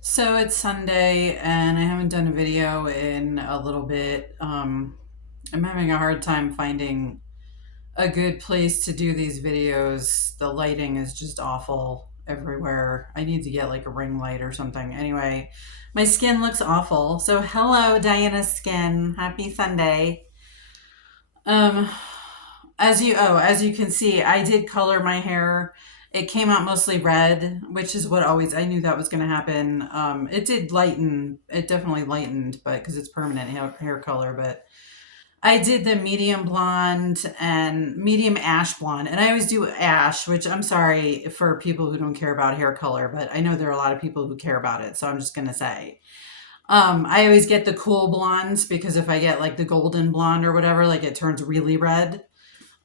So it's Sunday and I haven't done a video in a little bit. I'm having a hard time finding a good place to do these videos. The lighting is just awful everywhere. I need to get like a ring light or something. Anyway, my skin looks awful. So hello, Diana's skin. Happy Sunday. Um, as you can see, I did color my hair. It came out mostly red, which is what always I knew that was going to happen. It did lighten. It definitely lightened, but because it's permanent hair color. But I did the medium blonde and medium ash blonde, and I always do ash, which I'm sorry for people who don't care about hair color, but I know there are a lot of people who care about it, so I'm just gonna say. I always get the cool blondes because if I get like the golden blonde or whatever, like it turns really red.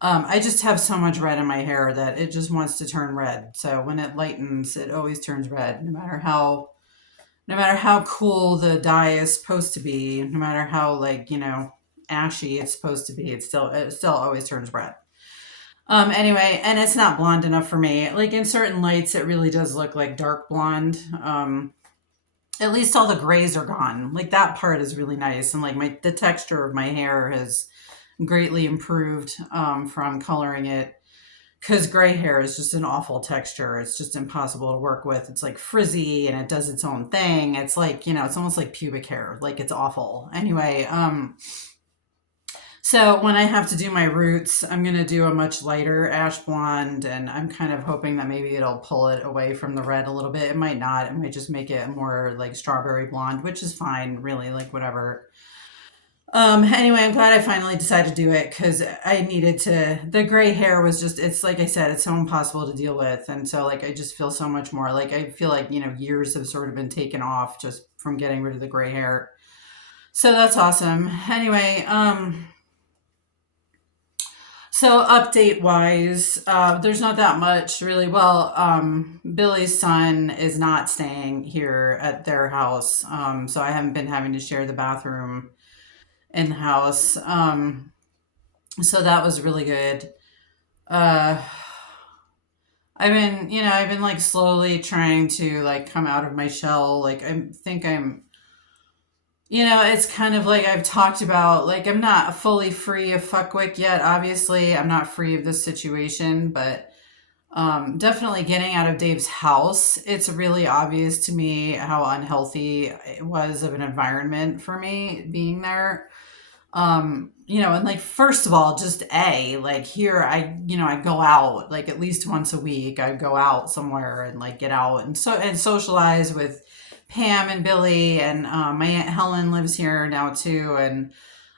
I just have so much red in my hair that it just wants to turn red. So when it lightens, it always turns red, no matter how cool the dye is supposed to be, no matter how like ashy it's supposed to be, it still always turns red. Anyway, and it's not blonde enough for me. Like in certain lights, it really does look like dark blonde. At least all the grays are gone. Like that part is really nice, and like the texture of my hair has greatly improved from coloring it because gray hair is just an awful texture. It's just impossible to work with. It's like frizzy and it does its own thing. It's like, it's almost like pubic hair. Like it's awful. Anyway, so when I have to do my roots, I'm going to do a much lighter ash blonde, and I'm kind of hoping that maybe it'll pull it away from the red a little bit. It might not. It might just make it more like strawberry blonde, which is fine, really, like whatever. Anyway, I'm glad I finally decided to do it because I needed to. The gray hair was just, it's like I said, it's so impossible to deal with. And so, like, I just feel so much more like I feel like, years have sort of been taken off just from getting rid of the gray hair. So that's awesome. Anyway, so update wise, there's not that much really. Well, Billy's son is not staying here at their house. So I haven't been having to share the bathroom in the house. So that was really good. Uh, I've been like slowly trying to like come out of my shell. Like I think it's kind of like I've talked about. Like I'm not fully free of fuckwick yet. Obviously, I'm not free of this situation, but definitely getting out of Dave's house. It's really obvious to me how unhealthy it was of an environment for me being there. And like first of all, just like here I go out like at least once a week. I go out somewhere and like get out and socialize with Pam and Billy, and my aunt Helen lives here now too, and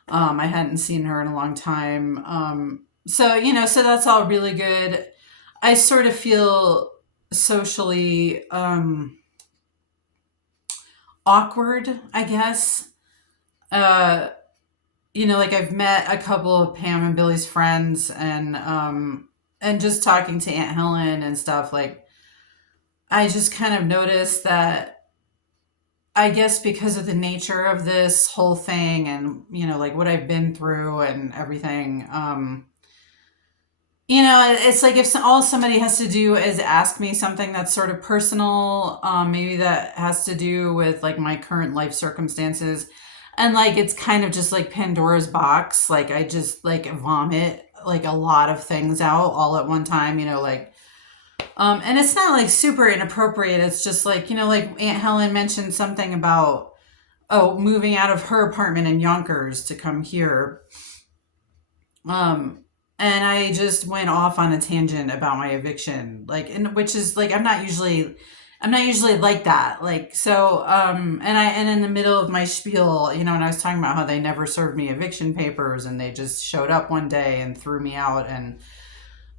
I hadn't seen her in a long time. So that's all really good. I sort of feel socially awkward, I guess. Uh, like I've met a couple of Pam and Billy's friends, and just talking to Aunt Helen and stuff, like I just kind of noticed that I guess because of the nature of this whole thing and like what I've been through and everything, it's like if all somebody has to do is ask me something that's sort of personal, maybe that has to do with like my current life circumstances. And like it's kind of just like Pandora's box. Like I just like vomit like a lot of things out all at one time, and it's not like super inappropriate. It's just like, like Aunt Helen mentioned something about moving out of her apartment in Yonkers to come here. Um, and I just went off on a tangent about my eviction, like, and which is like I'm not usually like that. Like, so, and in the middle of my spiel, and I was talking about how they never served me eviction papers and they just showed up one day and threw me out. And,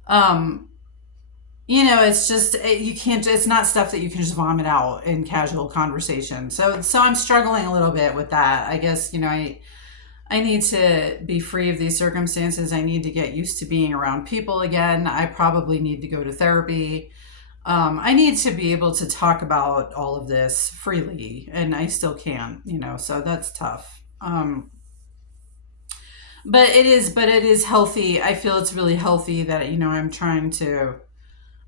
um, it's just, you can't, it's not stuff that you can just vomit out in casual conversation. So I'm struggling a little bit with that. I guess, I need to be free of these circumstances. I need to get used to being around people again. I probably need to go to therapy. I need to be able to talk about all of this freely, and I still can't, so that's tough. But it is healthy. I feel it's really healthy that, I'm trying to,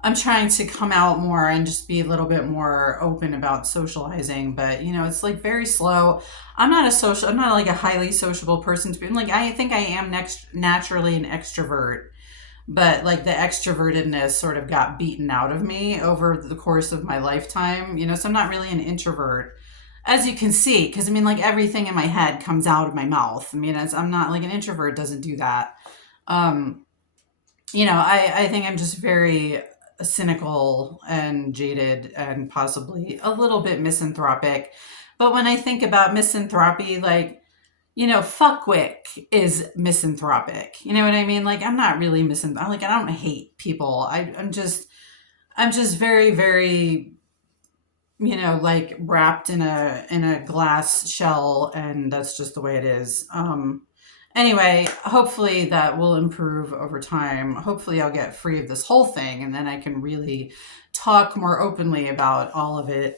I'm trying to come out more and just be a little bit more open about socializing, but it's like very slow. I'm not like a highly sociable person to be like, I think I am naturally an extrovert, but like the extrovertedness sort of got beaten out of me over the course of my lifetime, so I'm not really an introvert. As you can see, because I mean, like everything in my head comes out of my mouth. I mean, I'm not like an introvert doesn't do that. Um, I think I'm just very cynical and jaded and possibly a little bit misanthropic. But when I think about misanthropy, like, fuckwick is misanthropic. You know what I mean? Like, I'm not really like, I don't hate people. I'm just very, very, like wrapped in a glass shell, and that's just the way it is. Anyway, hopefully that will improve over time. Hopefully I'll get free of this whole thing, and then I can really talk more openly about all of it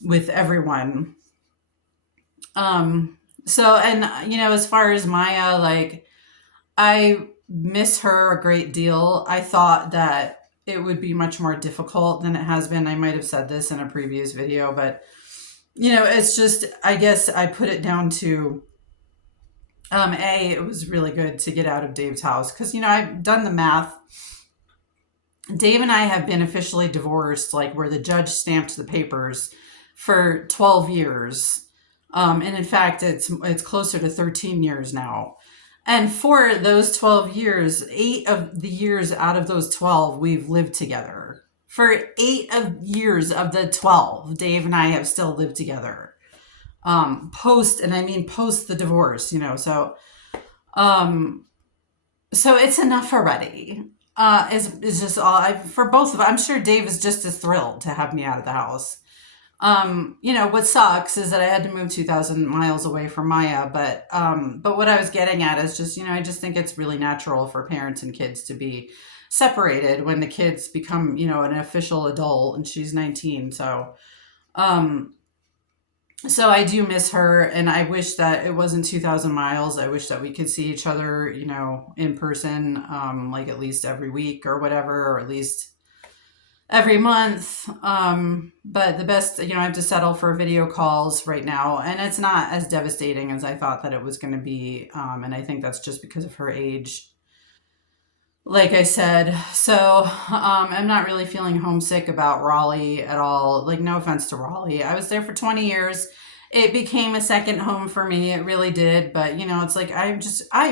with everyone. So, and as far as Maya, like, I miss her a great deal. I thought that it would be much more difficult than it has been. I might have said this in a previous video, but it's just, I guess I put it down to, it was really good to get out of Dave's house because, I've done the math. Dave and I have been officially divorced, like where the judge stamped the papers, for 12 years. And in fact, it's closer to 13 years now. And for those 12 years, 8 of the years out of those 12, we've lived together. For 8 years of the 12, Dave and I have still lived together. And I mean post the divorce, um, so it's enough already. Is just all for both of us. I'm sure Dave is just as thrilled to have me out of the house. What sucks is that I had to move 2,000 miles away from Maya, but what I was getting at is just, I just think it's really natural for parents and kids to be separated when the kids become, an official adult, and she's 19. Um, so I do miss her, and I wish that it wasn't 2,000 miles. I wish that we could see each other, in person, like at least every week or whatever, or at least every month. But the best, I have to settle for video calls right now, and it's not as devastating as I thought that it was going to be. And I think that's just because of her age, like I said. So I'm not really feeling homesick about Raleigh at all. Like, no offense to Raleigh. I was there for 20 years. It became a second home for me. It really did. But, it's like I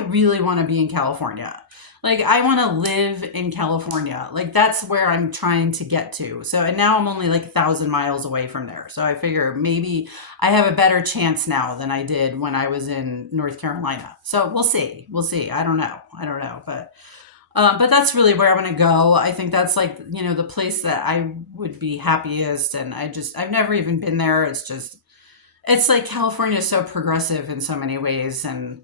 really want to be in California. Like, I want to live in California. Like, that's where I'm trying to get to. So, and now I'm only like 1,000 miles away from there. So I figure maybe I have a better chance now than I did when I was in North Carolina. So we'll see. We'll see. I don't know. But that's really where I want to go. I think that's like, the place that I would be happiest. And I've never even been there. It's like California is so progressive in so many ways. And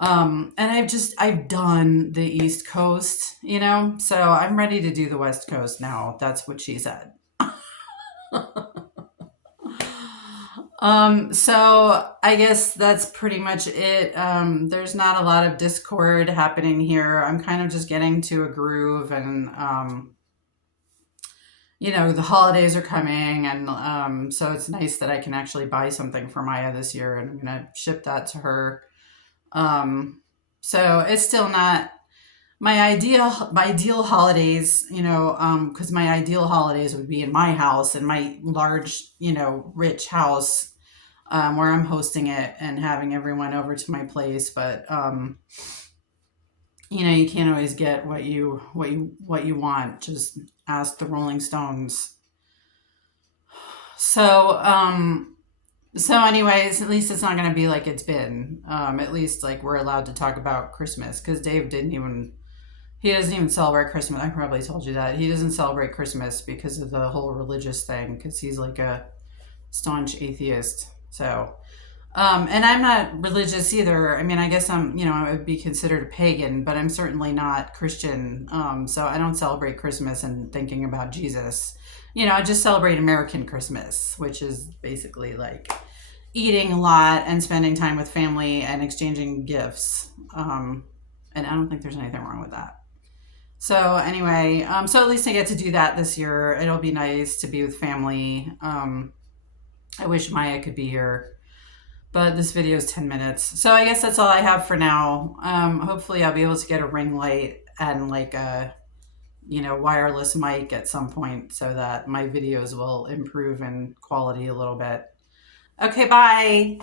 I've done the East Coast, so I'm ready to do the West Coast now. That's what she said. So I guess that's pretty much it. There's not a lot of discord happening here. I'm kind of just getting to a groove, and the holidays are coming, and so it's nice that I can actually buy something for Maya this year, and I'm gonna ship that to her. So it's still not my ideal holidays, because my ideal holidays would be in my house, in my large, rich house, where I'm hosting it and having everyone over to my place. But you can't always get what you want. Just ask the Rolling Stones. So anyways, at least it's not going to be like it's been. At least like we're allowed to talk about Christmas, because Dave he doesn't even celebrate Christmas. I probably told you that. He doesn't celebrate Christmas because of the whole religious thing, because he's like a staunch atheist. So, and I'm not religious either. I mean, I guess I would be considered a pagan, but I'm certainly not Christian. So I don't celebrate Christmas and thinking about Jesus. I just celebrate American Christmas, which is basically like eating a lot and spending time with family and exchanging gifts. And I don't think there's anything wrong with that. So anyway, so at least I get to do that this year. It'll be nice to be with family. I wish Maya could be here, but this video is 10 minutes. So I guess that's all I have for now. Hopefully I'll be able to get a ring light and like a, wireless mic at some point so that my videos will improve in quality a little bit. Okay, bye.